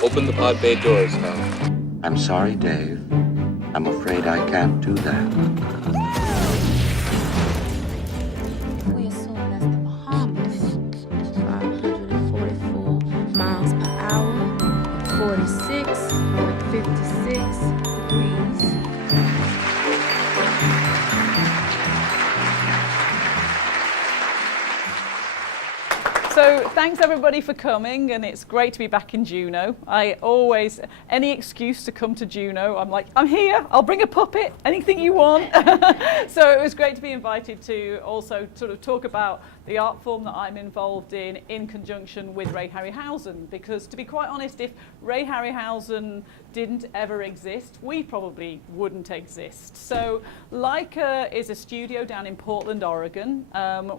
Open the pod bay doors, Hal. I'm sorry, Dave. I'm afraid I can't do that. We assume that's the Bahamas. 544 miles per hour, 46, 56 degrees. So thanks everybody for coming, and it's great to be back in Juneau. I always, any excuse to come to Juneau, I'm like, I'm here, I'll bring a puppet, anything you want. So it was great to be invited to also sort of talk about the art form that I'm involved in conjunction with Ray Harryhausen, because to be quite honest, if Ray Harryhausen didn't ever exist, we probably wouldn't exist. So Laika is a studio down in Portland, Oregon.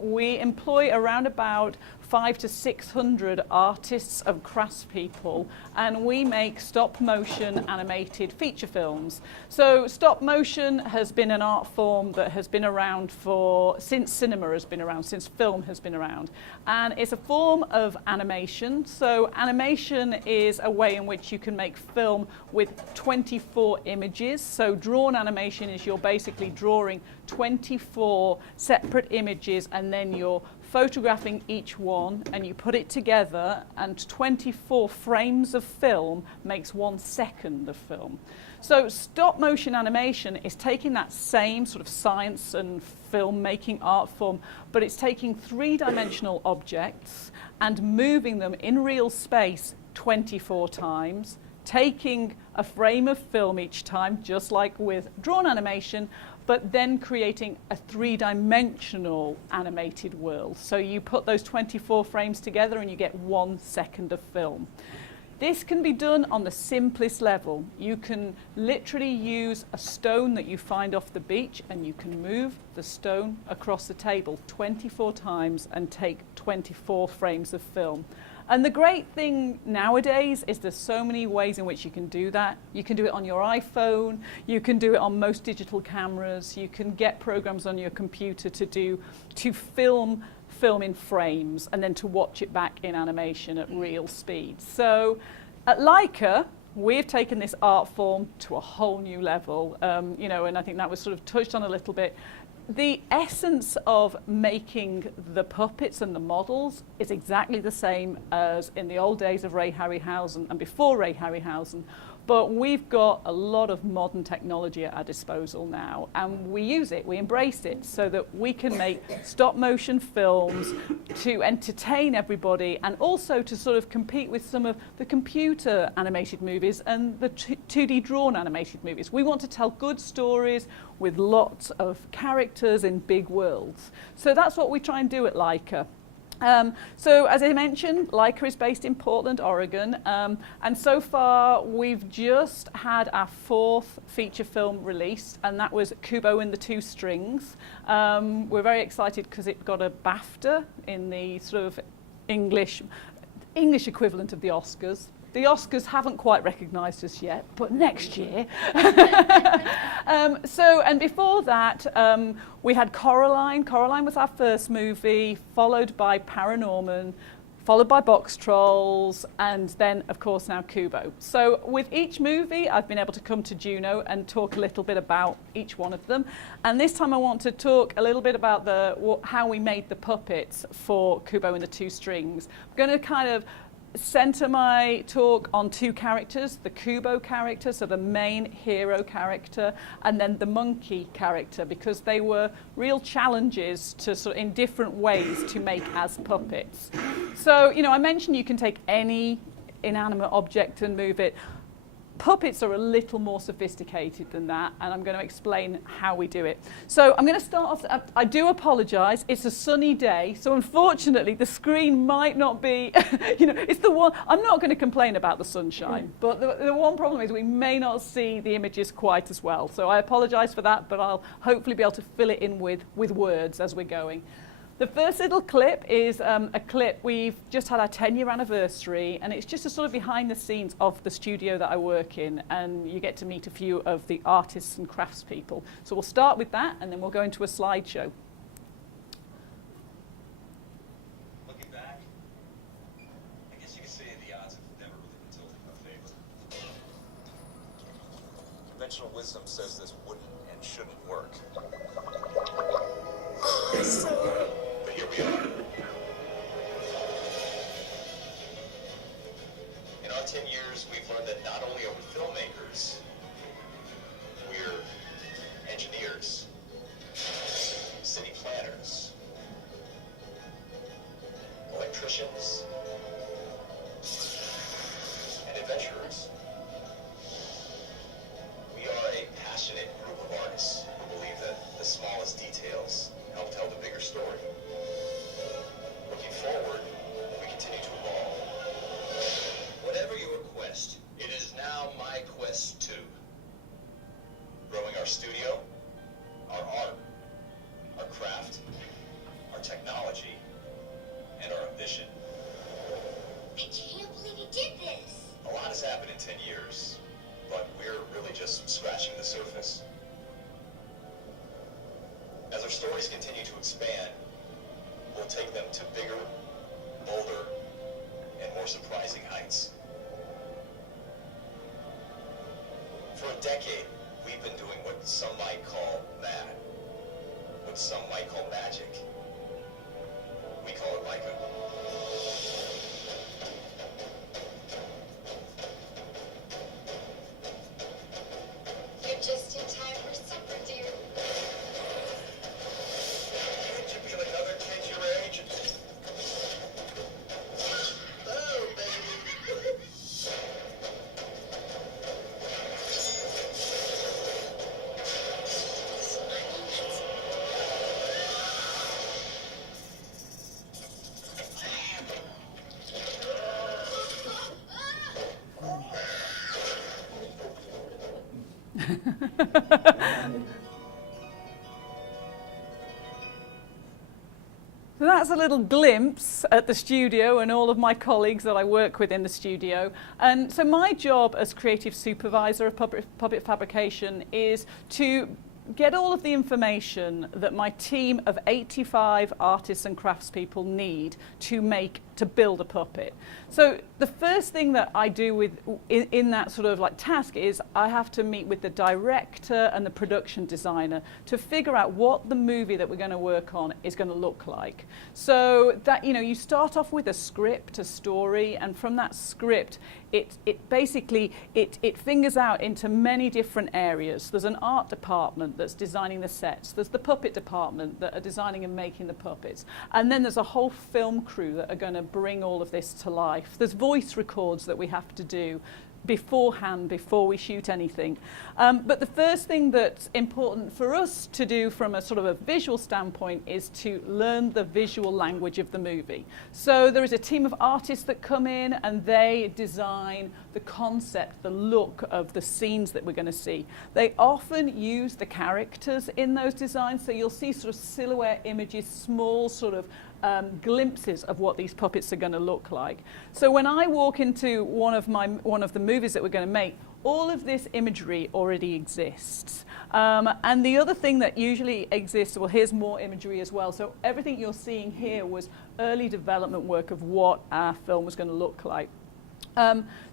We employ around about 500 to 600 artists and craftspeople, and we make stop motion animated feature films. So stop motion has been an art form that has been around since cinema has been around, since film has been around. And it's a form of animation. So animation is a way in which you can make film with 24 images. So drawn animation is you're basically drawing 24 separate images, and then you're photographing each one, and you put it together, and 24 frames of film makes 1 second of film. So stop motion animation is taking that same sort of science and filmmaking art form, but it's taking 3-dimensional objects and moving them in real space 24 times, taking a frame of film each time, just like with drawn animation, but then creating a 3-dimensional animated world. So you put those 24 frames together and you get 1 second of film. This can be done on the simplest level. You can literally use a stone that you find off the beach, and you can move the stone across the table 24 times and take 24 frames of film. And the great thing nowadays is there's so many ways in which you can do that. You can do it on your iPhone, you can do it on most digital cameras, you can get programs on your computer to film in frames and then to watch it back in animation at real speed. So at Laika, we've taken this art form to a whole new level, and I think that was sort of touched on a little bit. The essence of making the puppets and the models is exactly the same as in the old days of Ray Harryhausen and before Ray Harryhausen, but we've got a lot of modern technology at our disposal now, and we use it, we embrace it, so that we can make stop motion films to entertain everybody, and also to sort of compete with some of the computer animated movies and the 2D drawn animated movies. We want to tell good stories with lots of characters in big worlds. So that's what we try and do at Laika. So as I mentioned, Laika is based in Portland, Oregon, and so far we've just had our 4th feature film released, and that was Kubo and the Two Strings. We're very excited because it got a BAFTA in the sort of English equivalent of the Oscars. The Oscars haven't quite recognised us yet, but next year. And before that, we had Coraline. Coraline was our first movie, followed by ParaNorman, followed by Boxtrolls, and then, of course, now Kubo. So with each movie, I've been able to come to Juneau and talk a little bit about each one of them. And this time I want to talk a little bit about how we made the puppets for Kubo and the Two Strings. I'm going to kind of center my talk on 2 characters, the Kubo character, so the main hero character, and then the monkey character, because they were real challenges to sort of in different ways to make as puppets. So, I mentioned you can take any inanimate object and move it. Puppets are a little more sophisticated than that, and I'm going to explain how we do it. So I'm going to start off, I do apologise, it's a sunny day, so unfortunately the screen might not be, it's the one, I'm not going to complain about the sunshine, but the one problem is we may not see the images quite as well. So I apologise for that, but I'll hopefully be able to fill it in with words as we're going. The first little clip is a clip, we've just had our 10-year anniversary, and it's just a sort of behind the scenes of the studio that I work in, and you get to meet a few of the artists and craftspeople. So we'll start with that, and then we'll go into a slideshow. Looking back, I guess you could say the odds have never really been tilted in my favor. conventional wisdom says this wouldn't and shouldn't work. But here we are. In our 10 years, we've learned that not only are we filmmakers, we're engineers, city planners, electricians, and adventurers. We are a passionate group of artists who believe that the smallest details help tell the bigger story. Looking forward, we continue to evolve. Whatever your quest, it is now my quest too. Growing our studio, our art, our craft, our technology, and our ambition. I can't believe you did this! A lot has happened in 10 years, but we're really just scratching the surface. As our stories continue to expand, we'll take them to bigger, bolder, and more surprising heights. For a decade, we've been doing what some might call mad, what some might call magic. We call it Laika. You're just in time for supper, dear. Can't you be like other kids your age? Oh, baby. So that's a little glimpse at the studio and all of my colleagues that I work with in the studio. And so my job as creative supervisor of puppet fabrication is to get all of the information that my team of 85 artists and craftspeople need to build a puppet. So the first thing that I do in that sort of like task is I have to meet with the director and the production designer to figure out what the movie that we're going to work on is going to look like. So that, you know, you start off with a script, a story, and from that script it basically fingers out into many different areas. There's an art department that's designing the sets. There's the puppet department that are designing and making the puppets. And then there's a whole film crew that are going to bring all of this to life. There's voice records that we have to do beforehand, before we shoot anything. But the first thing that's important for us to do from a sort of a visual standpoint is to learn the visual language of the movie. So there is a team of artists that come in and they design the concept, the look of the scenes that we're going to see. They often use the characters in those designs, so you'll see sort of silhouette images, small sort of glimpses of what these puppets are going to look like. So when I walk into one of the movies that we're going to make, all of this imagery already exists. And the other thing that usually exists, well, here's more imagery as well. So everything you're seeing here was early development work of what our film was going to look like.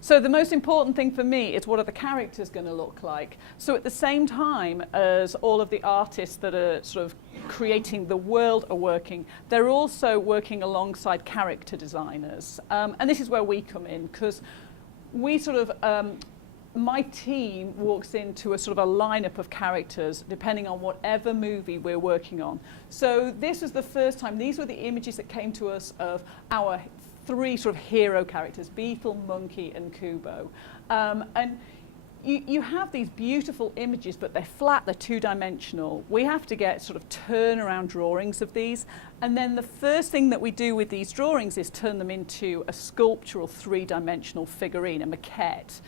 So the most important thing for me is what are the characters going to look like. So at the same time as all of the artists that are sort of creating the world are working, they're also working alongside character designers. And this is where we come in, because we sort of, my team walks into a sort of a lineup of characters depending on whatever movie we're working on. So this was the first time, these were the images that came to us of our three sort of hero characters, Beetle, Monkey and Kubo. And you have these beautiful images, but they're flat, they're two-dimensional. We have to get sort of turnaround drawings of these. And then the first thing that we do with these drawings is turn them into a sculptural three-dimensional figurine, a maquette.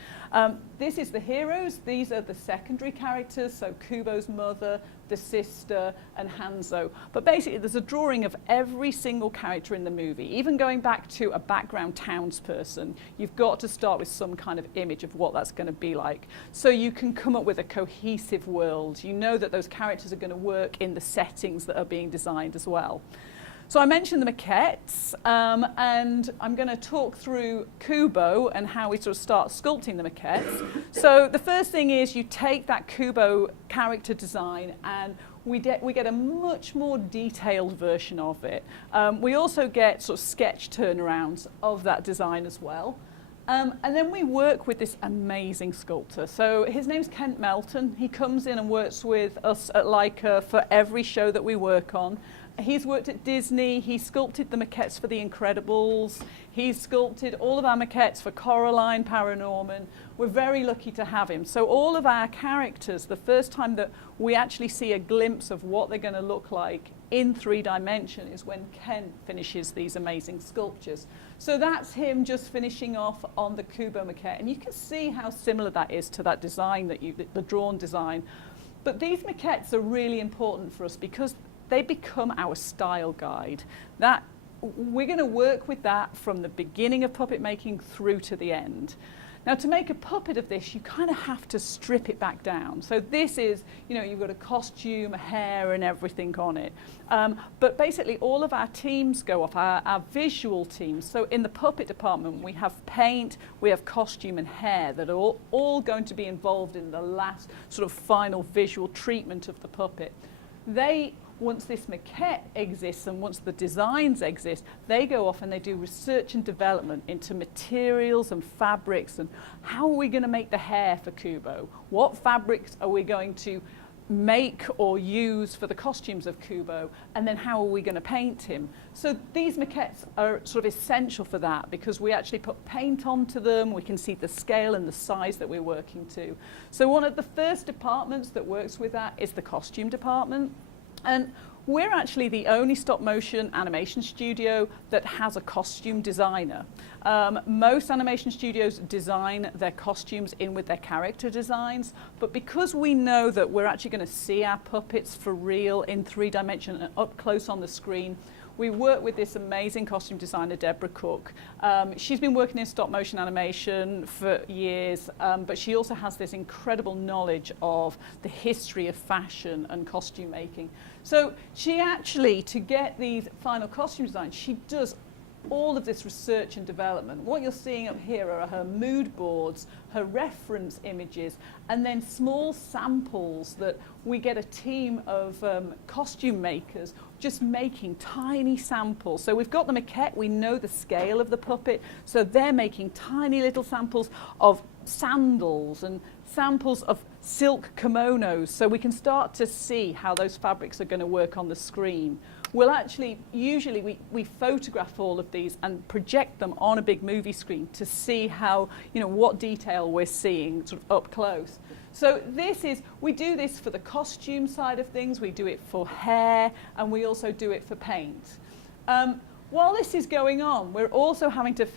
This is the heroes, these are the secondary characters, so Kubo's mother, the sister, and Hanzo. But basically there's a drawing of every single character in the movie. Even going back to a background townsperson, you've got to start with some kind of image of what that's going to be like. So you can come up with a cohesive world. You know that those characters are going to work in the settings that are being designed as well. So I mentioned the maquettes, and I'm going to talk through Kubo and how we sort of start sculpting the maquettes. So the first thing is you take that Kubo character design and we get a much more detailed version of it. We also get sort of sketch turnarounds of that design as well. And then we work with this amazing sculptor. So his name's Kent Melton. He comes in and works with us at Laika for every show that we work on. He's worked at Disney, he sculpted the maquettes for The Incredibles, he's sculpted all of our maquettes for Coraline, ParaNorman. We're very lucky to have him. So all of our characters, the first time that we actually see a glimpse of what they're going to look like in 3D is when Ken finishes these amazing sculptures. So that's him just finishing off on the Kubo maquette. And you can see how similar that is to that design, the drawn design. But these maquettes are really important for us because they become our style guide. That we're going to work with that from the beginning of puppet making through to the end. Now, to make a puppet of this, you kind of have to strip it back down. So this is, you've got a costume, a hair, and everything on it. But basically, all of our teams go off, our visual teams. So in the puppet department, we have paint, we have costume and hair that are all going to be involved in the last sort of final visual treatment of the puppet. Once this maquette exists and once the designs exist, they go off and they do research and development into materials and fabrics and how are we going to make the hair for Kubo? What fabrics are we going to make or use for the costumes of Kubo? And then how are we going to paint him? So these maquettes are sort of essential for that because we actually put paint onto them, we can see the scale and the size that we're working to. So one of the first departments that works with that is the costume department. And we're actually the only stop motion animation studio that has a costume designer. Most animation studios design their costumes in with their character designs, but because we know that we're actually going to see our puppets for real in 3D and up close on the screen, we work with this amazing costume designer, Deborah Cook. She's been working in stop motion animation for years, but she also has this incredible knowledge of the history of fashion and costume making. So she actually, to get these final costume designs, she does all of this research and development. What you're seeing up here are her mood boards, her reference images, and then small samples that we get a team of costume makers just making tiny samples. So we've got the maquette, we know the scale of the puppet, so they're making tiny little samples of sandals and samples of silk kimonos, so we can start to see how those fabrics are going to work on the screen. We'll actually, usually we photograph all of these and project them on a big movie screen to see how, what detail we're seeing sort of up close. So we do this for the costume side of things, we do it for hair, and we also do it for paint. While this is going on, we're also having to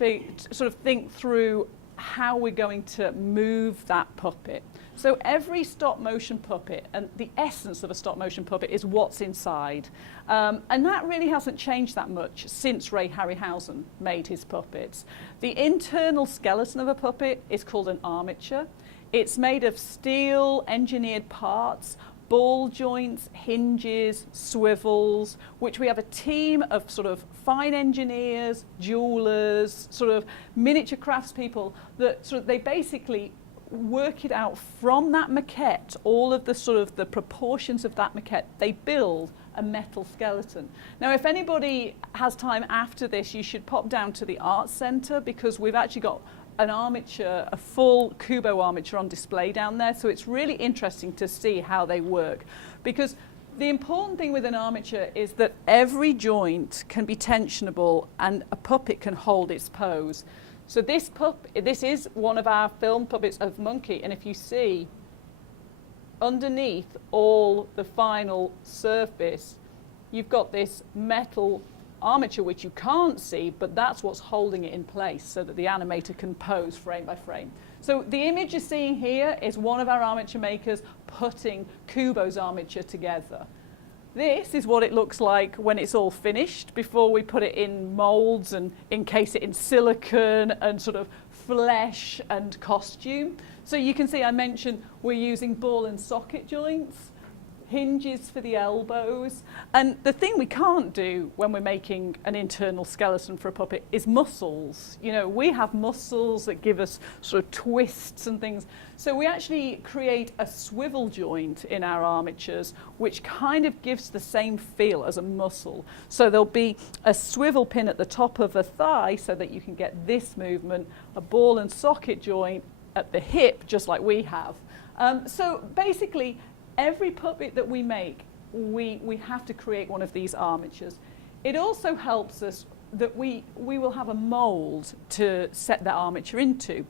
sort of think through how we're going to move that puppet. So every stop motion puppet, and the essence of a stop motion puppet is what's inside. And that really hasn't changed that much since Ray Harryhausen made his puppets. The internal skeleton of a puppet is called an armature. It's made of steel engineered parts, ball joints, hinges, swivels, which we have a team of sort of fine engineers, jewelers, sort of miniature craftspeople that they basically work it out from that maquette, all of the sort of the proportions of that maquette, they build a metal skeleton. Now, if anybody has time after this, you should pop down to the Arts Centre because we've actually got an armature, a full Kubo armature on display down there. So it's really interesting to see how they work. Because the important thing with an armature is that every joint can be tensionable and a puppet can hold its pose. So this is one of our film puppets of Monkey, and if you see underneath all the final surface, you've got this metal armature which you can't see, but that's what's holding it in place so that the animator can pose frame by frame. So the image you're seeing here is one of our armature makers putting Kubo's armature together. This is what it looks like when it's all finished, before we put it in molds and encase it in silicone and sort of flesh and costume. So you can see I mentioned we're using ball and socket joints. hinges for the elbows. And the thing we can't do when we're making an internal skeleton for a puppet is muscles. You know, we have muscles that give us sort of twists and things. So we actually create a swivel joint in our armatures, which kind of gives the same feel as a muscle. So there'll be a swivel pin at the top of a thigh so that you can get this movement, a ball and socket joint at the hip, just like we have. So basically, every puppet that we make, we have to create one of these armatures. It also helps us that we will have a mould to set the armature into.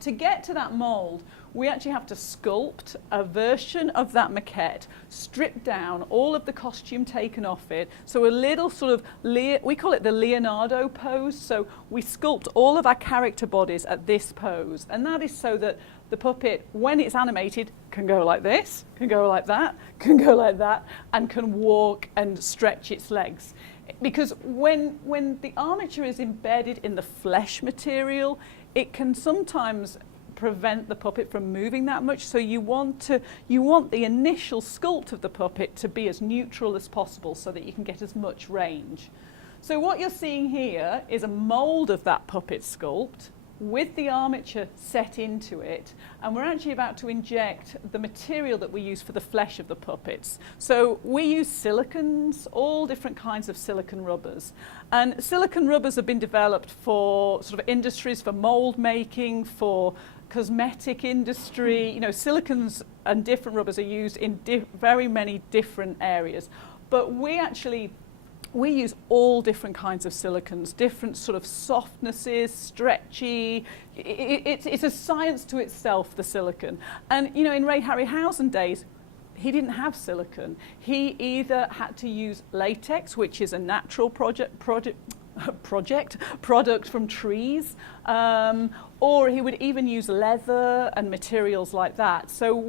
To get to that mould, we actually have to sculpt a version of that maquette, strip down all of the costume taken off it. So a little sort of, we call it the Leonardo pose. So we sculpt all of our character bodies at this pose. And that is so that the puppet, when it's animated, can go like this, can go like that, can go like that, and can walk and stretch its legs. Because when the armature is embedded in the flesh material, it can sometimes prevent the puppet from moving that much. So you want the initial sculpt of the puppet to be as neutral as possible so that you can get as much range. So what you're seeing here is a mould of that puppet sculpt with the armature set into it, and we're actually about to inject the material that we use for the flesh of the puppets. So we use silicons, all different kinds of silicon rubbers, and silicon rubbers have been developed for sort of industries, for mold making, for cosmetic industry. You know, silicons and different rubbers are used in very many different areas, but we use all different kinds of silicons, different sort of softnesses, stretchy. It's a science to itself, the silicon. And, you know, in Ray Harryhausen days, he didn't have silicon. He either had to use latex, which is a natural product from trees, or he would even use leather and materials like that. So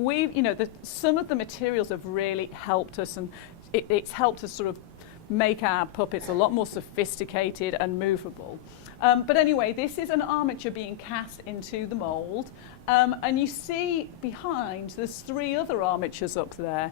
some of the materials have really helped us, and it's helped us sort of make our puppets a lot more sophisticated and movable. But anyway, this is an armature being cast into the mould, and you see behind there's 3 other armatures up there.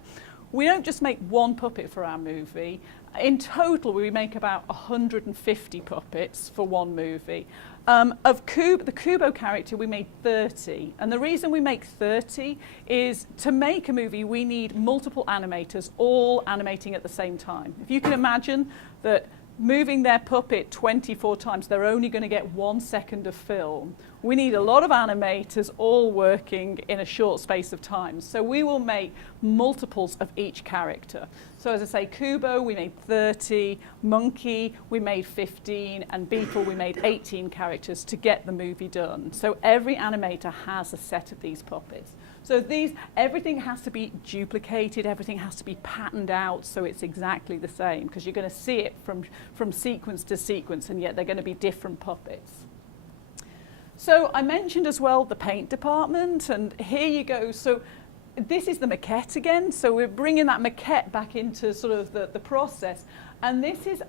We don't just make one puppet for our movie. In total, we make about 150 puppets for one movie. Of the Kubo character, we made 30. And the reason we make 30 is to make a movie, we need multiple animators all animating at the same time. If you can imagine that moving their puppet 24 times, they're only going to get 1 second of film. We need a lot of animators all working in a short space of time. So we will make multiples of each character. So as I say, Kubo, we made 30, Monkey, we made 15, and Beetle, we made 18 characters to get the movie done. So every animator has a set of these puppets. So everything has to be duplicated, everything has to be patterned out so it's exactly the same, because you're going to see it from sequence to sequence, and yet they're going to be different puppets. So I mentioned as well the paint department, and here you go. So this is the maquette again. So we're bringing that maquette back into sort of the process, and this is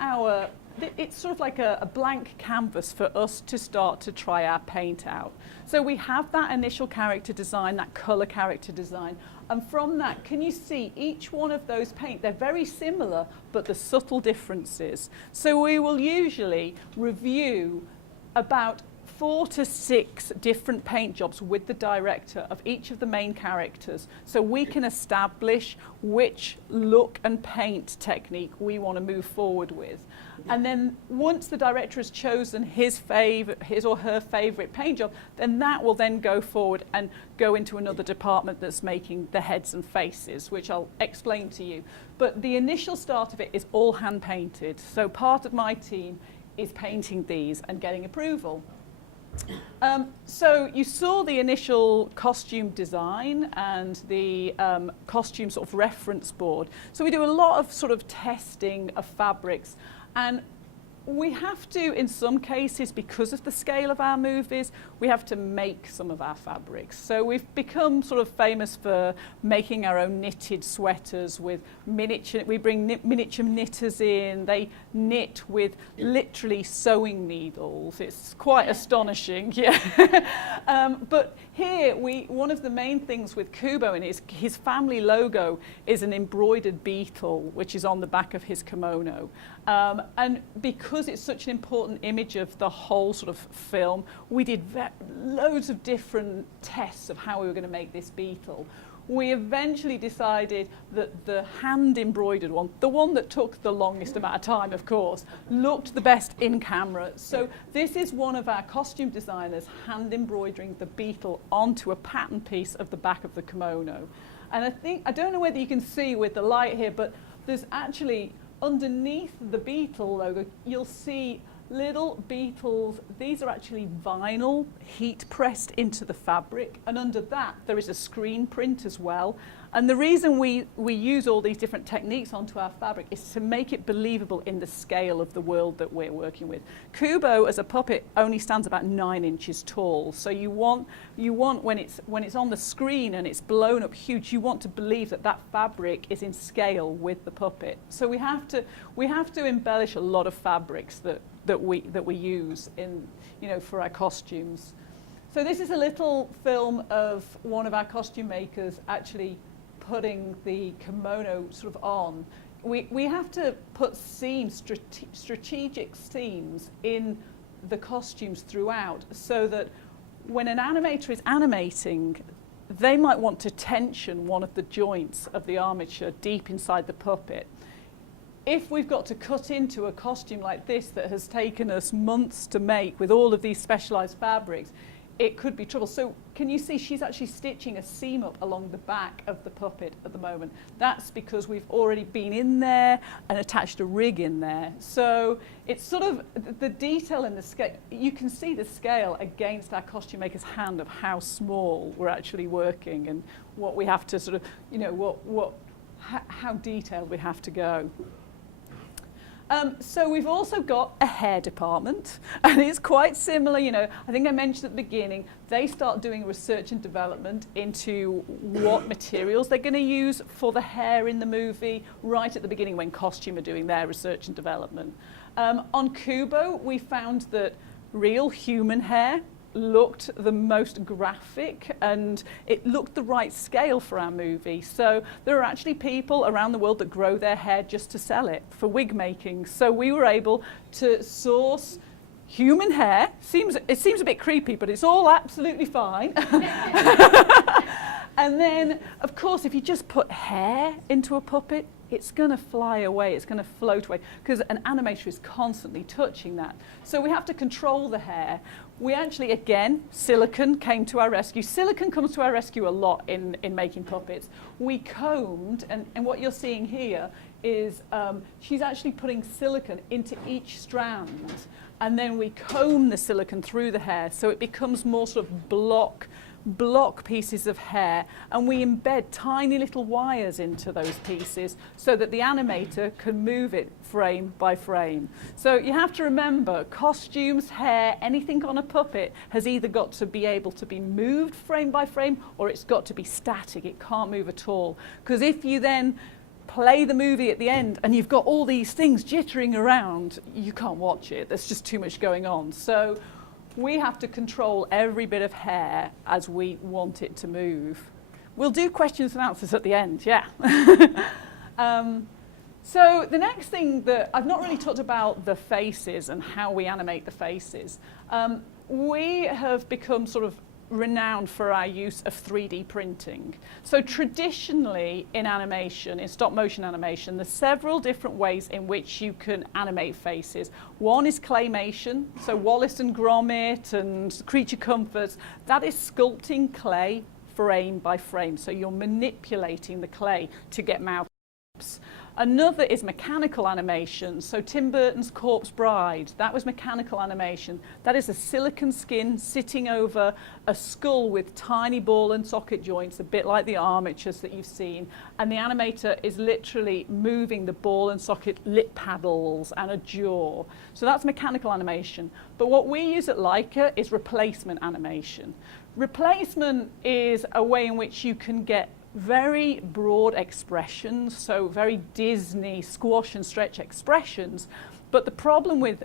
it's sort of like a blank canvas for us to start to try our paint out. So we have that initial character design, that colour character design, and from that, can you see each one of those paint? They're very similar, but the subtle differences. So we will usually review about 4 to 6 different paint jobs with the director of each of the main characters, so we can establish which look and paint technique we want to move forward with. And then once the director has chosen his or her favourite paint job, then that will then go forward and go into another department that's making the heads and faces, which I'll explain to you. But the initial start of it is all hand painted. So part of my team is painting these and getting approval. So you saw the initial costume design and the costume sort of reference board. So we do a lot of sort of testing of fabrics, and We have to, in some cases, because of the scale of our movies, we have to make some of our fabrics. So we've become sort of famous for making our own knitted sweaters with miniature, we bring miniature knitters in, they knit with literally sewing needles. It's quite astonishing, yeah. But here, one of the main things with Kubo and his family logo is an embroidered beetle, which is on the back of his kimono. And because it's such an important image of the whole sort of film, we did loads of different tests of how we were going to make this beetle. We eventually decided that the hand embroidered one, the one that took the longest amount of time, of course, looked the best in camera. So this is one of our costume designers hand embroidering the beetle onto a pattern piece of the back of the kimono. And I don't know whether you can see with the light here, but there's actually underneath the beetle logo, you'll see little beetles. These are actually vinyl heat pressed into the fabric, and under that there is a screen print as well. And the reason we use all these different techniques onto our fabric is to make it believable in the scale of the world that we're working with. Kubo as a puppet only stands about 9 inches tall, so you want when it's on the screen and it's blown up huge, you want to believe that that fabric is in scale with the puppet. So we have to embellish a lot of fabrics that we use in, for our costumes. So this is a little film of one of our costume makers actually putting the kimono sort of on. We have to put seams, strategic seams in the costumes throughout, so that when an animator is animating, they might want to tension one of the joints of the armature deep inside the puppet. If we've got to cut into a costume like this that has taken us months to make with all of these specialized fabrics, it could be trouble. So can you see she's actually stitching a seam up along the back of the puppet at the moment? That's because we've already been in there and attached a rig in there. So it's sort of the detail in the scale. You can see the scale against our costume maker's hand of how small we're actually working and what we have to sort of, how detailed we have to go. So we've also got a hair department, and it's quite similar. I think I mentioned at the beginning, they start doing research and development into what materials they're going to use for the hair in the movie right at the beginning when costume are doing their research and development. On Kubo, we found that real human hair looked the most graphic and it looked the right scale for our movie. So there are actually people around the world that grow their hair just to sell it for wig making. So we were able to source human hair. It seems a bit creepy, but it's all absolutely fine. And then, of course, if you just put hair into a puppet, it's going to fly away, it's going to float away, because an animator is constantly touching that. So we have to control the hair. We actually, again, silicone came to our rescue. Silicone comes to our rescue a lot in making puppets. We combed, and what you're seeing here is she's actually putting silicone into each strand, and then we comb the silicone through the hair so it becomes more sort of block pieces of hair, and we embed tiny little wires into those pieces so that the animator can move it frame by frame. So you have to remember, costumes, hair, anything on a puppet has either got to be able to be moved frame by frame or it's got to be static. It can't move at all, because if you then play the movie at the end and you've got all these things jittering around, you can't watch it. There's just too much going on. So we have to control every bit of hair as we want it to move. We'll do questions and answers at the end, yeah. So the next thing that I've not really talked about, the faces and how we animate the faces. We have become sort of renowned for our use of 3D printing. So traditionally in animation, in stop motion animation, there's several different ways in which you can animate faces. One is claymation, so Wallace and Gromit and Creature Comforts. That is sculpting clay frame by frame. So you're manipulating the clay to get mouth shapes. Another is mechanical animation. So Tim Burton's Corpse Bride, that was mechanical animation. That is a silicon skin sitting over a skull with tiny ball and socket joints, a bit like the armatures that you've seen. And the animator is literally moving the ball and socket lip paddles and a jaw. So that's mechanical animation. But what we use at Laika is replacement animation. Replacement is a way in which you can get very broad expressions, so very Disney squash and stretch expressions. But the problem with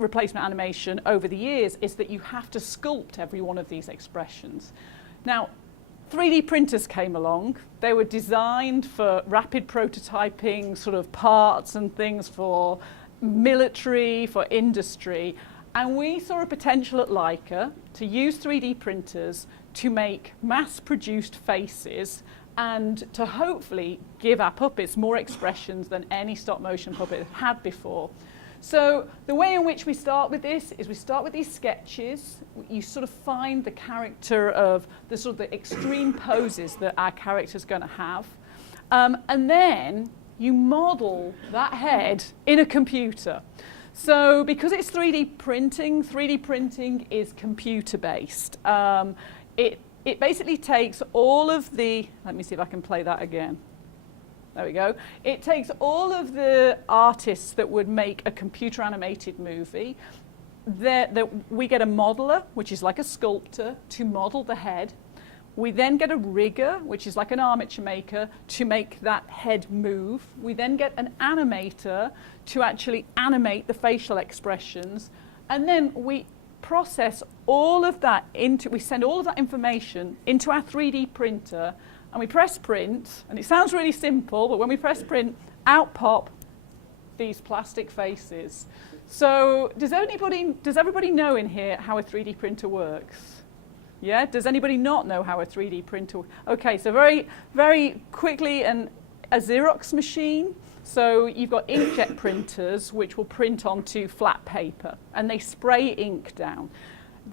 replacement animation over the years is that you have to sculpt every one of these expressions. Now, 3D printers came along. They were designed for rapid prototyping, sort of parts and things for military, for industry. And we saw a potential at Laika to use 3D printers to make mass-produced faces and to hopefully give our puppets more expressions than any stop-motion puppet had before. So the way in which we start with this is we start with these sketches. You sort of find the character of the sort of the extreme poses that our character's going to have. And then you model that head in a computer. So because it's 3D printing is computer-based. It basically takes all of the, let me see if I can play that again. There we go. It takes all of the artists that would make a computer animated movie. We get a modeler, which is like a sculptor, to model the head. We then get a rigger, which is like an armature maker, to make that head move. We then get an animator to actually animate the facial expressions. And then we process all of that we send all of that information into our 3D printer, and we press print, and it sounds really simple, but when we press print, out pop these plastic faces. So does everybody know in here how a 3D printer works? Yeah? Does anybody not know how a 3D printer works? Okay, so very, very quickly, a Xerox machine. So you've got inkjet printers which will print onto flat paper and they spray ink down.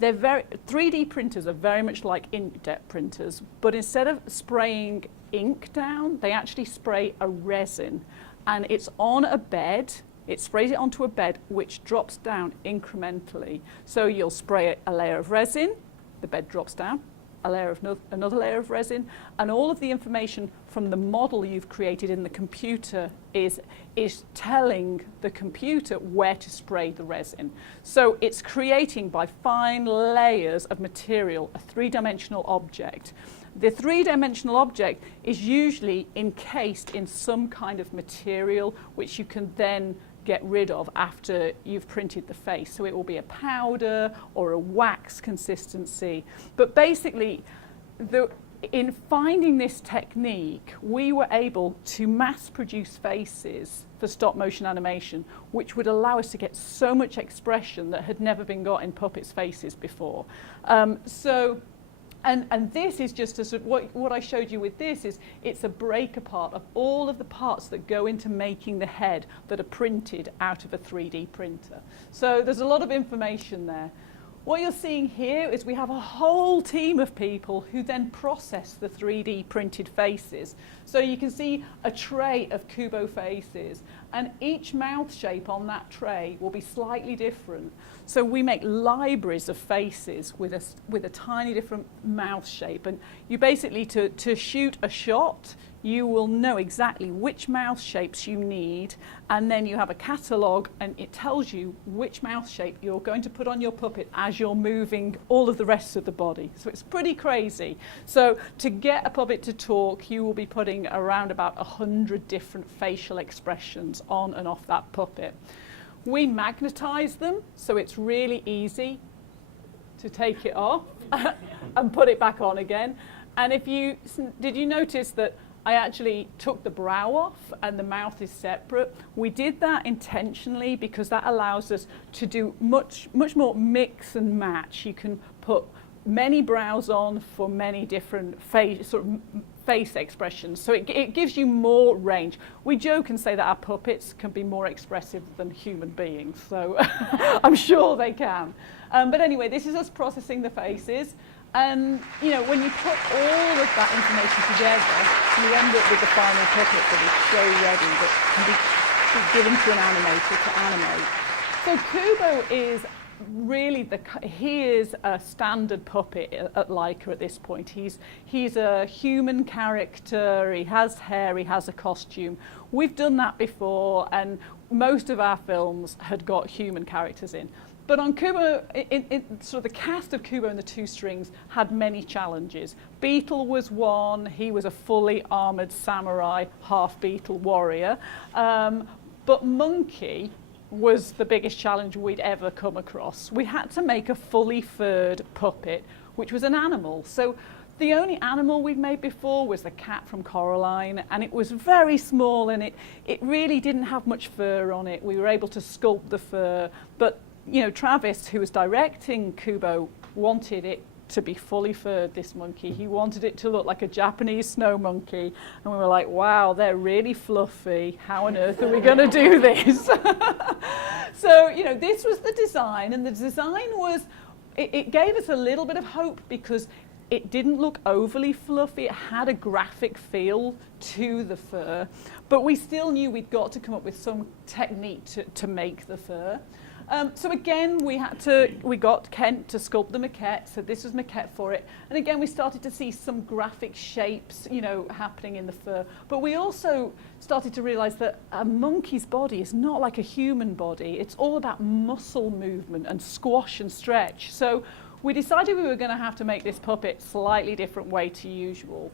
3D printers are very much like inkjet printers, but instead of spraying ink down, they actually spray a resin, and it's on a bed. It sprays it onto a bed which drops down incrementally. So you'll spray a layer of resin, the bed drops down, a layer of another layer of resin, and all of the information from the model you've created in the computer is telling the computer where to spray the resin. So it's creating by fine layers of material a three-dimensional object. The three-dimensional object is usually encased in some kind of material which you can then get rid of after you've printed the face. So it will be a powder or a wax consistency. But basically, in finding this technique, we were able to mass produce faces for stop motion animation, which would allow us to get so much expression that had never been got in puppets' faces before. And this is just what I showed you with this is it's a break apart of all of the parts that go into making the head that are printed out of a 3D printer. So there's a lot of information there. What you're seeing here is we have a whole team of people who then process the 3D printed faces. So you can see a tray of Kubo faces, and each mouth shape on that tray will be slightly different. So we make libraries of faces with a tiny different mouth shape, and you basically, to shoot a shot, you will know exactly which mouth shapes you need, and then you have a catalogue and it tells you which mouth shape you're going to put on your puppet as you're moving all of the rest of the body. So it's pretty crazy. So to get a puppet to talk, you will be putting around about 100 different facial expressions on and off that puppet. We magnetize them, so it's really easy to take it off and put it back on again. And did you notice that I actually took the brow off and the mouth is separate? We did that intentionally because that allows us to do much more mix and match. You can put many brows on for many different face expressions, so it gives you more range. We joke and say that our puppets can be more expressive than human beings, so I'm sure they can. But anyway, this is us processing the faces. And, you know, when you put all of that information together, you end up with the final puppet that is show ready, that can be given to an animator to animate. So Kubo is really he is a standard puppet at Laika at this point. He's a human character, he has hair, he has a costume. We've done that before, and most of our films had got human characters in. But on Kubo, sort of the cast of Kubo and the Two Strings had many challenges. Beetle was one, he was a fully armoured samurai, half beetle warrior. But Monkey was the biggest challenge we'd ever come across. We had to make a fully furred puppet, which was an animal. So the only animal we'd made before was the cat from Coraline, and it was very small, and it really didn't have much fur on it. We were able to sculpt the fur, but you know, Travis, who was directing Kubo, wanted it to be fully furred, this monkey. He wanted it to look like a Japanese snow monkey. And we were like, wow, they're really fluffy. How on earth are we going to do this? So, you know, this was the design. And the design was, it gave us a little bit of hope because it didn't look overly fluffy. It had a graphic feel to the fur. But we still knew we'd got to come up with some technique to make the fur. So again, we got Kent to sculpt the maquette, so this was maquette for it. And again, we started to see some graphic shapes, you know, happening in the fur. But we also started to realize that a monkey's body is not like a human body. It's all about muscle movement and squash and stretch. So we decided we were going to have to make this puppet slightly different way to usual.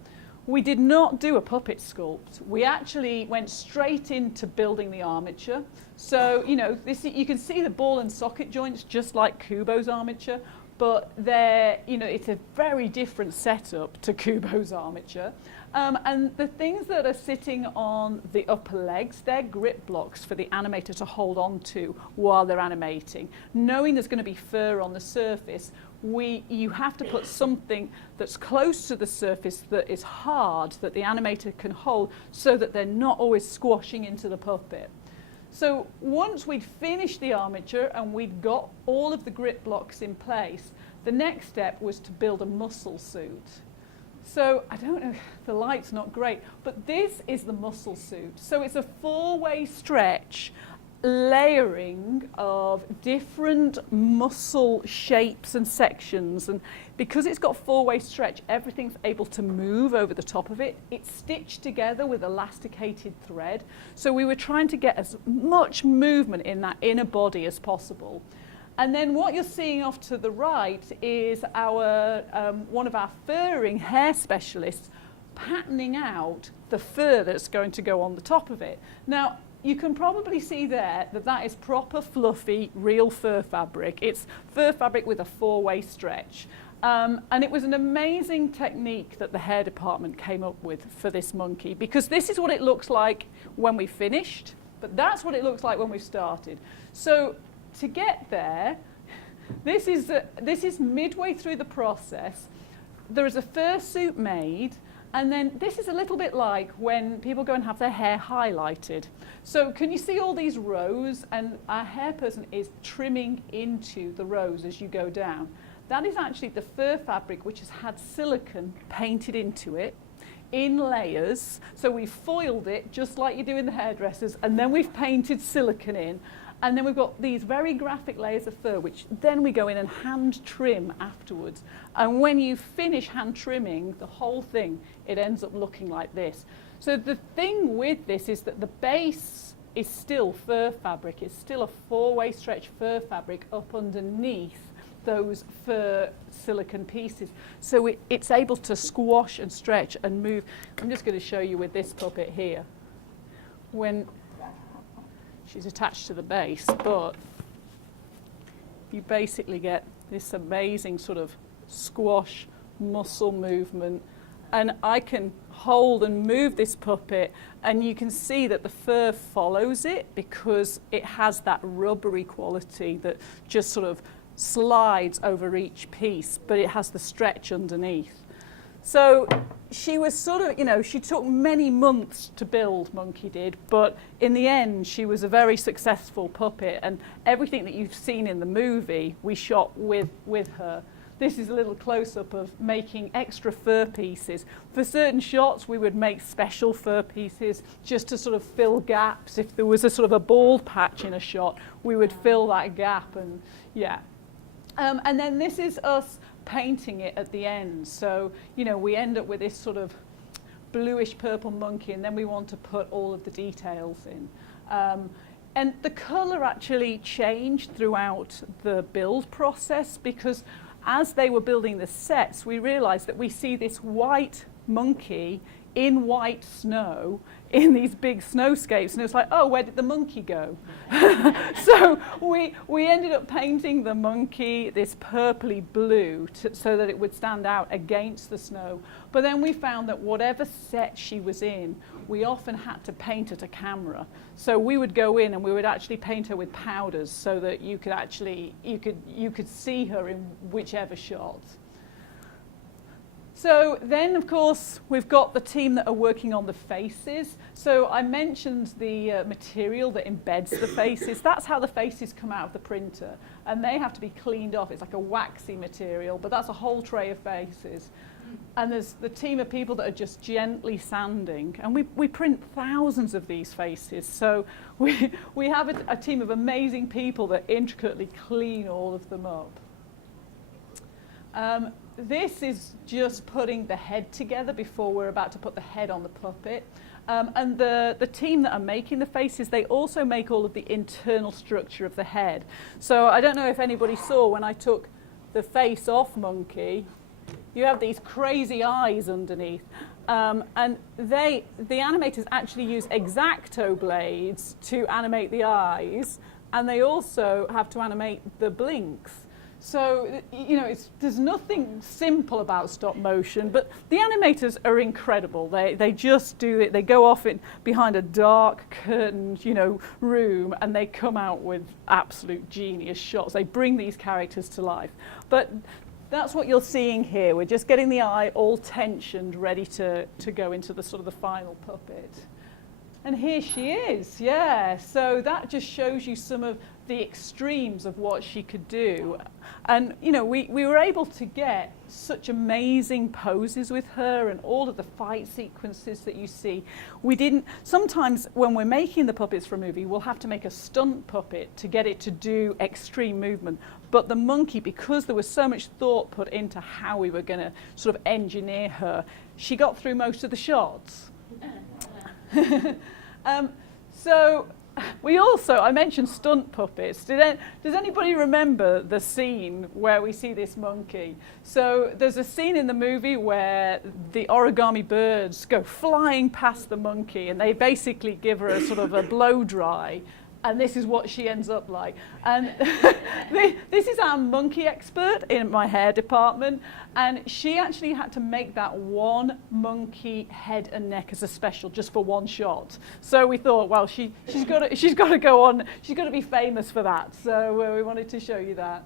We did not do a puppet sculpt. We actually went straight into building the armature. So, you know, you can see the ball and socket joints just like Kubo's armature, but it's a very different setup to Kubo's armature. And the things that are sitting on the upper legs, they're grip blocks for the animator to hold on to while they're animating. Knowing there's going to be fur on the surface, you have to put something that's close to the surface that is hard, that the animator can hold, so that they're not always squashing into the puppet. So once we'd finished the armature and we'd got all of the grip blocks in place, the next step was to build a muscle suit. So I don't know, the light's not great, but this is the muscle suit. So it's a four-way stretch, layering of different muscle shapes and sections, and because it's got four-way stretch, everything's able to move over the top of it. It's stitched together with elasticated thread, so we were trying to get as much movement in that inner body as possible. And then what you're seeing off to the right is our one of our furring hair specialists patterning out the fur that's going to go on the top of it. Now, you can probably see there that is proper fluffy, real fur fabric. It's fur fabric with a four-way stretch. And it was an amazing technique that the hair department came up with for this monkey, because this is what it looks like when we finished, but that's what it looks like when we started. So to get there, this is midway through the process. There is a fursuit made, and then this is a little bit like when people go and have their hair highlighted. So can you see all these rows? And our hair person is trimming into the rows as you go down. That is actually the fur fabric which has had silicone painted into it in layers. So we've foiled it just like you do in the hairdressers, and then we've painted silicone in. And then we've got these very graphic layers of fur, which then we go in and hand trim afterwards. And when you finish hand trimming the whole thing, it ends up looking like this. So the thing with this is that the base is still fur fabric. It's still a four-way stretch fur fabric up underneath those fur silicone pieces. So it's able to squash and stretch and move. I'm just going to show you with this puppet here. When she's attached to the base, but you basically get this amazing sort of squash muscle movement, and I can hold and move this puppet, and you can see that the fur follows it because it has that rubbery quality that just sort of slides over each piece, but it has the stretch underneath. So she was sort of, you know, she took many months to build, Monkey did, but in the end she was a very successful puppet, and everything that you've seen in the movie we shot with her. this is a little close-up of making extra fur pieces. For certain shots, we would make special fur pieces just to sort of fill gaps. If there was a sort of a bald patch in a shot, we would fill that gap, and yeah. And then this is us painting it at the end. So, you know, we end up with this sort of bluish purple monkey, and then we want to put all of the details in. And the colour actually changed throughout the build process, because as they were building the sets, we realised that we see this white monkey in white snow in these big snowscapes, and it's like, oh, where did the monkey go? So we ended up painting the monkey this purpley blue so that it would stand out against the snow. But then we found that whatever set she was in, we often had to paint her to camera. So we would go in and we would actually paint her with powders so that you could actually you could see her in whichever shot. So then, of course, we've got the team that are working on the faces. So I mentioned the material that embeds the faces. That's how the faces come out of the printer. And they have to be cleaned off. It's like a waxy material, but that's a whole tray of faces. And there's the team of people that are just gently sanding. And we print thousands of these faces. So we have a team of amazing people that intricately clean all of them up. This is just putting the head together before we're about to put the head on the puppet. And the team that are making the faces, they also make all of the internal structure of the head. So I don't know if anybody saw when I took the face off monkey, you have these crazy eyes underneath. And the animators actually use X-Acto blades to animate the eyes, and they also have to animate the blinks. So, you know, there's nothing simple about stop motion, but the animators are incredible. They just do it. They go off behind a dark curtained, you know, room, and they come out with absolute genius shots. They bring these characters to life. But that's what you're seeing here. We're just getting the eye all tensioned, ready to go into the sort of the final puppet. And here she is, yeah. So that just shows you some of the extremes of what she could do. And, you know, we were able to get such amazing poses with her and all of the fight sequences that you see. Sometimes when we're making the puppets for a movie, we'll have to make a stunt puppet to get it to do extreme movement. But the monkey, because there was so much thought put into how we were going to sort of engineer her, she got through most of the shots. So I mentioned stunt puppets. Does anybody remember the scene where we see this monkey? So there's a scene in the movie where the origami birds go flying past the monkey, and they basically give her a sort of a blow dry. And this is what she ends up like. And this is our monkey expert in my hair department. And she actually had to make that one monkey head and neck as a special just for one shot. So we thought, well, she's got to go on. She's got to be famous for that. So we wanted to show you that.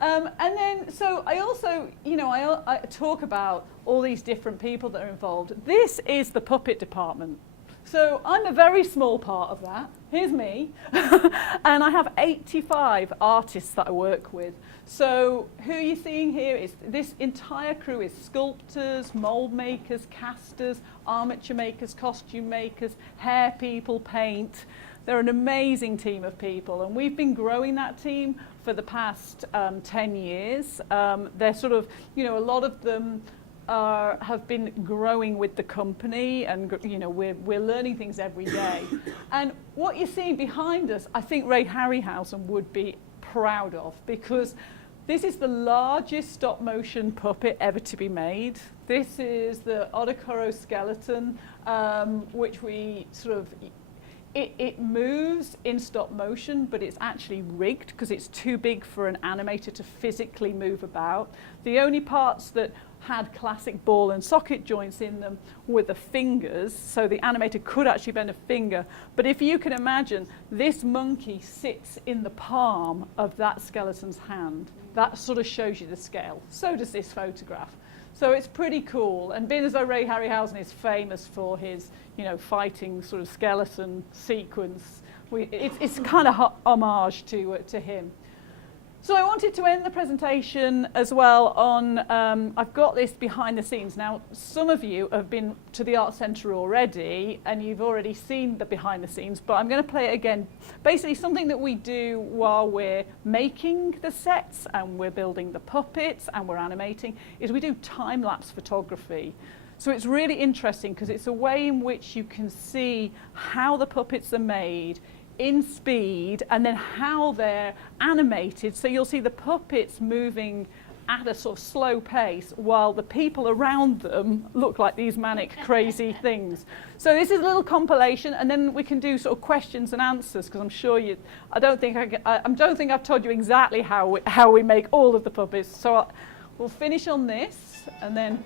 And then, so I also, you know, I talk about all these different people that are involved. This is the puppet department. So I'm a very small part of that. Here's me. And I have 85 artists that I work with. So who you're seeing here is this entire crew is sculptors, mold makers, casters, armature makers, costume makers, hair people, paint. They're an amazing team of people, and we've been growing that team for the past 10 years. They're sort of, you know, a lot of them have been growing with the company, and you know, we're learning things every day. And what you're seeing behind us, I think Ray Harryhausen would be proud of, because this is the largest stop motion puppet ever to be made. This is the Odokoro skeleton, which we sort of, it moves in stop motion, but it's actually rigged because it's too big for an animator to physically move about. The only parts that had classic ball and socket joints in them were the fingers, so the animator could actually bend a finger. But if you can imagine, this monkey sits in the palm of that skeleton's hand. That sort of shows you the scale. So does this photograph. So it's pretty cool. And being as though Ray Harryhausen is famous for his, you know, fighting sort of skeleton sequence, it's kind of homage to him. So I wanted to end the presentation as well on, I've got this behind the scenes. Now, some of you have been to the Art Centre already, and you've already seen the behind the scenes, but I'm going to play it again. Basically, something that we do while we're making the sets, and we're building the puppets, and we're animating, is we do time-lapse photography. So it's really interesting, because it's a way in which you can see how the puppets are made in speed, and then how they're animated. So you'll see the puppets moving at a sort of slow pace while the people around them look like these manic, crazy things. So this is a little compilation, and then we can do sort of questions and answers, because I'm sure I don't think I've told you exactly how we make all of the puppets. So we'll finish on this, and then.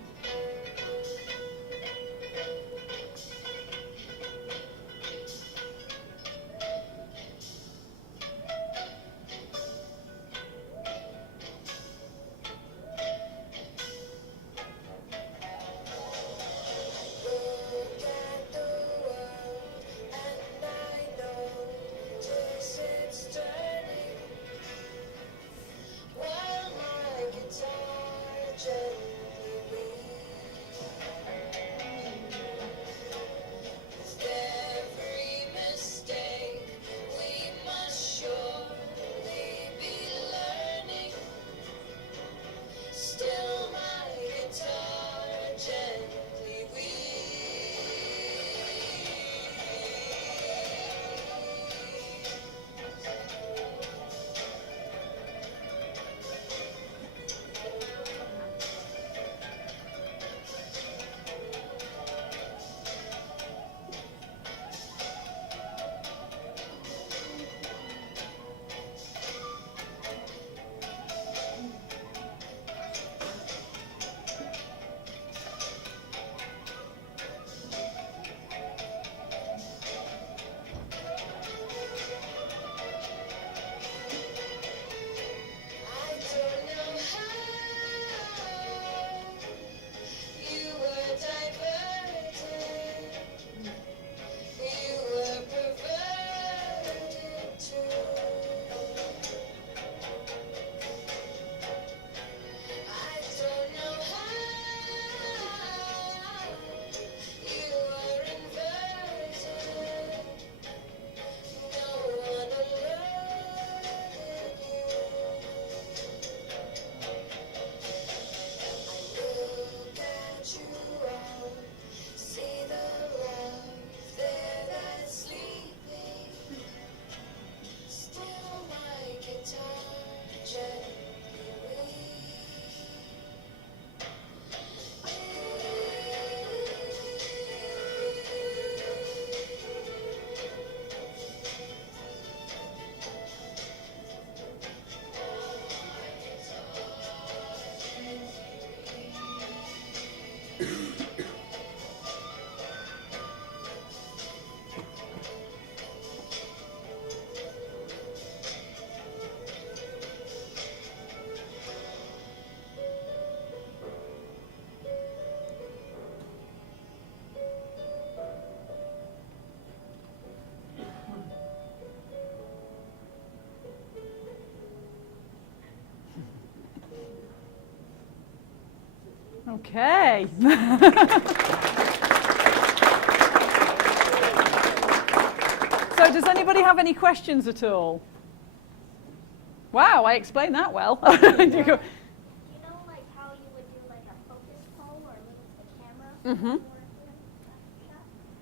Okay. So does anybody have any questions at all? Wow, I explained that well. You know, like how you would do like a focus pull or move the camera? Mm-hmm.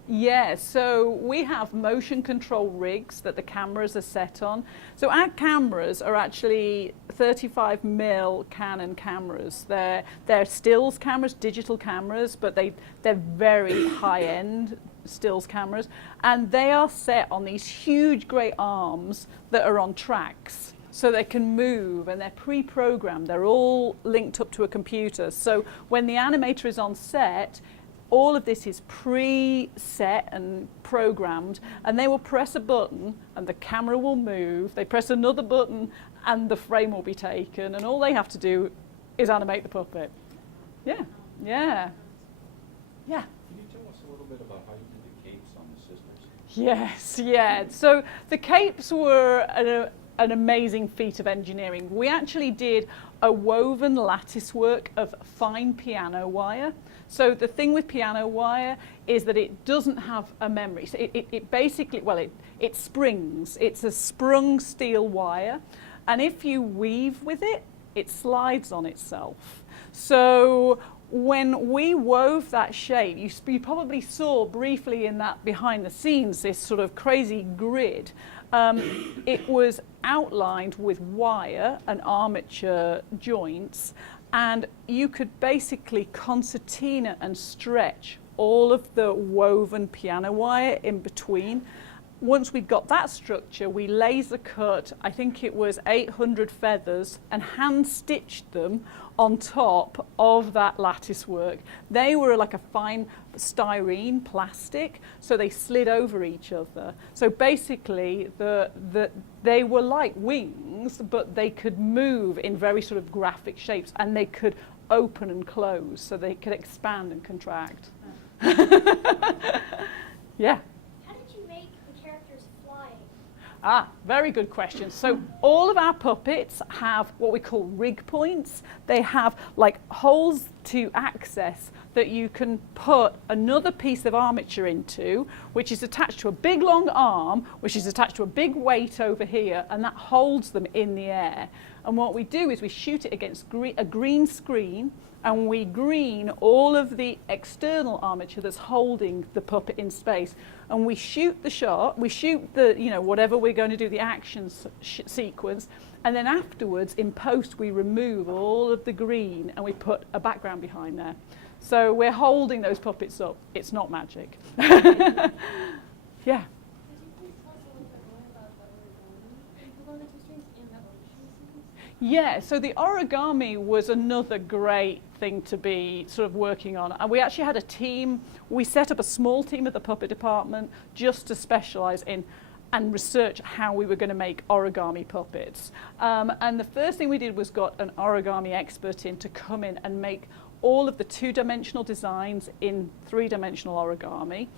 Yeah, so we have motion control rigs that the cameras are set on. So our cameras are actually 35mm Canon cameras. They're stills cameras, digital cameras, but they're very high-end stills cameras. And they are set on these huge great arms that are on tracks. So they can move, and they're pre-programmed. They're all linked up to a computer. So when the animator is on set, all of this is pre-set and programmed, and they will press a button and the camera will move. They press another button and the frame will be taken, and all they have to do is animate the puppet. Yeah, yeah, yeah. Can you tell us a little bit about how you did the capes on the sisters? Yes, yeah. So the capes were an amazing feat of engineering. We actually did a woven lattice work of fine piano wire. So the thing with piano wire is that it doesn't have a memory. So it basically, well, it springs. It's a sprung steel wire. And if you weave with it, it slides on itself. So when we wove that shape, you probably saw briefly in that behind the scenes this sort of crazy grid. It was outlined with wire and armature joints, and you could basically concertina and stretch all of the woven piano wire in between. Once we got that structure, we laser cut, I think it was 800 feathers, and hand stitched them on top of that lattice work. They were like a fine styrene plastic, so they slid over each other. So basically, they were like wings, but they could move in very sort of graphic shapes, and they could open and close, so they could expand and contract. Yeah. Ah, very good question. So all of our puppets have what we call rig points. They have like holes to access that you can put another piece of armature into, which is attached to a big long arm, which is attached to a big weight over here, and that holds them in the air. And what we do is we shoot it against a green screen, and we green all of the external armature that's holding the puppet in space. And we shoot the shot, we shoot the, whatever we're going to do, the action sequence, and then afterwards, in post, we remove all of the green and we put a background behind there. So we're holding those puppets up. It's not magic. Yeah. Yeah, so the origami was another great thing to be sort of working on. And we actually had a team. We set up a small team at the puppet department just to specialize in and research how we were going to make origami puppets. And the first thing we did was got an origami expert in to come in and make all of the two-dimensional designs in three-dimensional origami.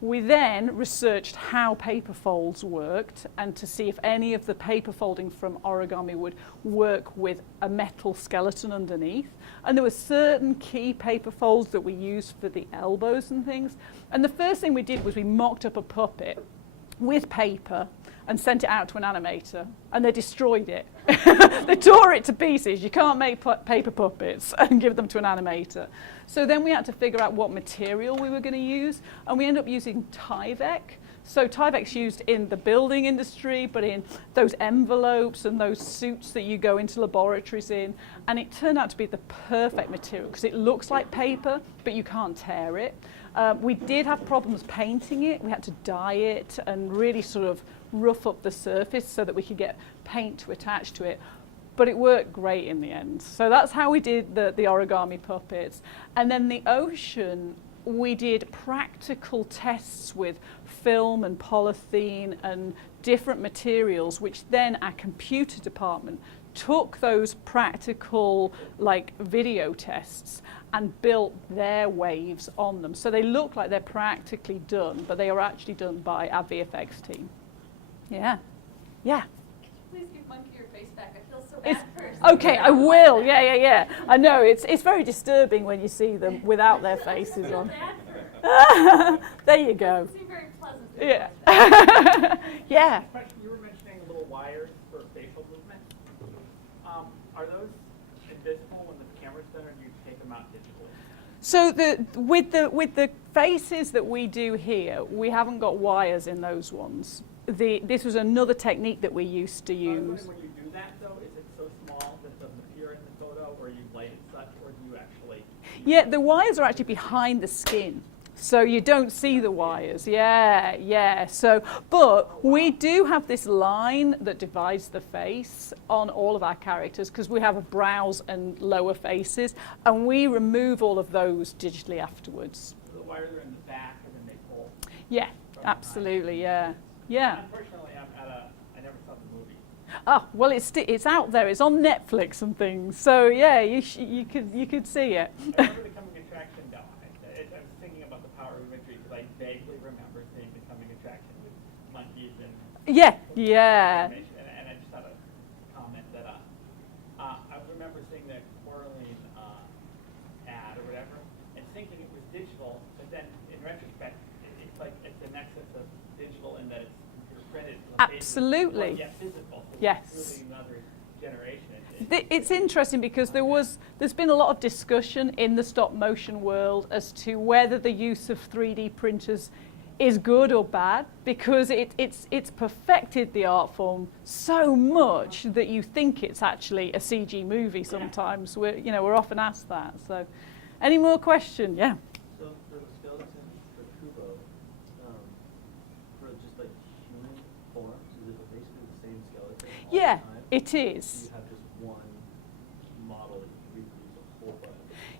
We then researched how paper folds worked and to see if any of the paper folding from origami would work with a metal skeleton underneath. And there were certain key paper folds that we used for the elbows and things. And the first thing we did was we mocked up a puppet with paper and sent it out to an animator, and they destroyed it. They tore it to pieces. You can't make paper puppets and give them to an animator. So then we had to figure out what material we were going to use, and we ended up using Tyvek. So Tyvek's used in the building industry, but in those envelopes and those suits that you go into laboratories in, and it turned out to be the perfect material because it looks like paper, but you can't tear it. We did have problems painting it. We had to dye it and really sort of rough up the surface so that we could get paint to attach to it. But it worked great in the end. So that's how we did the origami puppets. And then the ocean, we did practical tests with film and polythene and different materials, which then our computer department took those practical like video tests and built their waves on them. So they look like they're practically done, but they are actually done by our VFX team. Yeah. Yeah. Please give Monkey your face back. I feel so bad first. Okay, I will. Yeah. I know, it's very disturbing when you see them without their faces on. There you go. It seemed very pleasant. Yeah. Yeah. Question, you were mentioning little wires for facial movement. Are those invisible when the camera's done, or do you take them out digitally? So with the faces that we do here, we haven't got wires in those ones. This was another technique that we used to use. When you do that, though, is it so small that it doesn't appear in the photo, or you light it such, or do you actually? Yeah, the wires are actually behind the skin. So you don't see the wires. Yeah. So, but we do have this line that divides the face on all of our characters because we have a brows and lower faces, and we remove all of those digitally afterwards. So the wires are in the back and then they pull? Yeah, absolutely, yeah. Unfortunately, I never saw the movie. Oh, well, it's out there. It's on Netflix and things. So yeah, you could see it. I remember the coming attraction, though. I was thinking about the power of imagery because I vaguely remember seeing the coming attraction with monkeys and Yeah. animation, and I just thought watching the Coraline ad or whatever and thinking it was digital, but then in retrospect, it's like it's the nexus of digital in that it's computer printed. Absolutely. Yet physical. So Yes. It's really another generation. It's interesting because there's been a lot of discussion in the stop motion world as to whether the use of 3D printers is good or bad, because it's perfected the art form so much that you think it's actually a CG movie sometimes. We're often asked that. So, any more questions? Yeah. So for the skeleton for Kubo, for just like human forms, is it basically the same skeleton all Yeah, the time? it is. You have just one model that you can reproduce a whole bunch.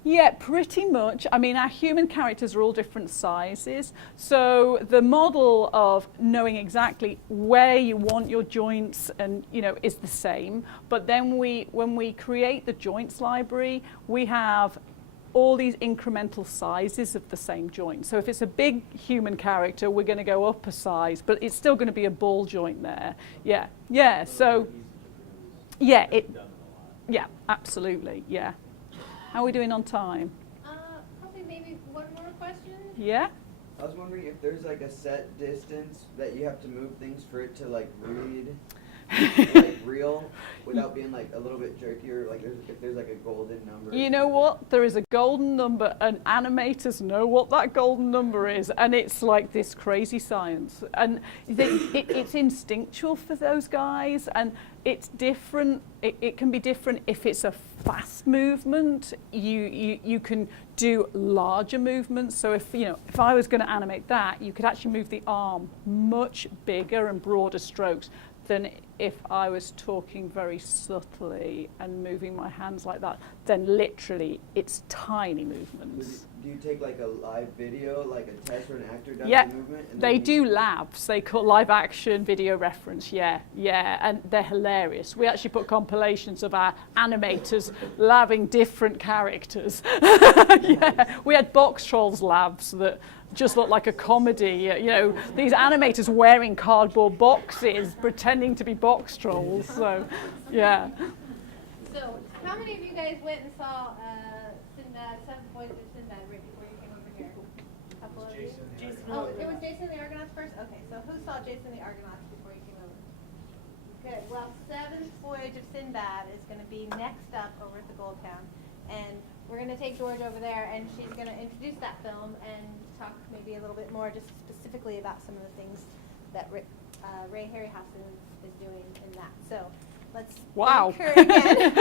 Yeah, pretty much. I mean, our human characters are all different sizes. So the model of knowing exactly where you want your joints and, is the same. But then when we create the joints library, we have all these incremental sizes of the same joint. So if it's a big human character, we're going to go up a size, but it's still going to be a ball joint there. Yeah, yeah. So, yeah, yeah, absolutely, yeah. How are we doing on time? Probably maybe one more question. Yeah? I was wondering if there's like a set distance that you have to move things for it to like read like real without being like a little bit jerkier, like if there's like a golden number. You know what? There is a golden number, and animators know what that golden number is, and it's like this crazy science. And it's instinctual for those guys, and it's different. It can be different if it's a fast movement. You can do larger movements. So if I was going to animate that, you could actually move the arm much bigger and broader strokes than if I was talking very subtly and moving my hands like that. Then literally, it's tiny movements. Do you take like a live video, like a test where an actor does Yeah, the movement? And they then do labs. They call live action video reference. Yeah, and they're hilarious. We actually put compilations of our animators labbing different characters. Yeah, we had Boxtrolls labs that just looked like a comedy. These animators wearing cardboard boxes, pretending to be Boxtrolls. So, yeah. So, how many of you guys went and saw Sinbad, 7th Voyage of Sinbad right before you came over here? A couple of you? Jason. Oh, it was Jason and the Argonauts first? Okay, so who saw Jason and the Argonauts before you came over? Good. Well, 7th Voyage of Sinbad is going to be next up over at the Gold Town. And we're going to take George over there, and she's going to introduce that film and talk maybe a little bit more just specifically about some of the things that Ray Harryhausen is doing in that. So let's thank her again.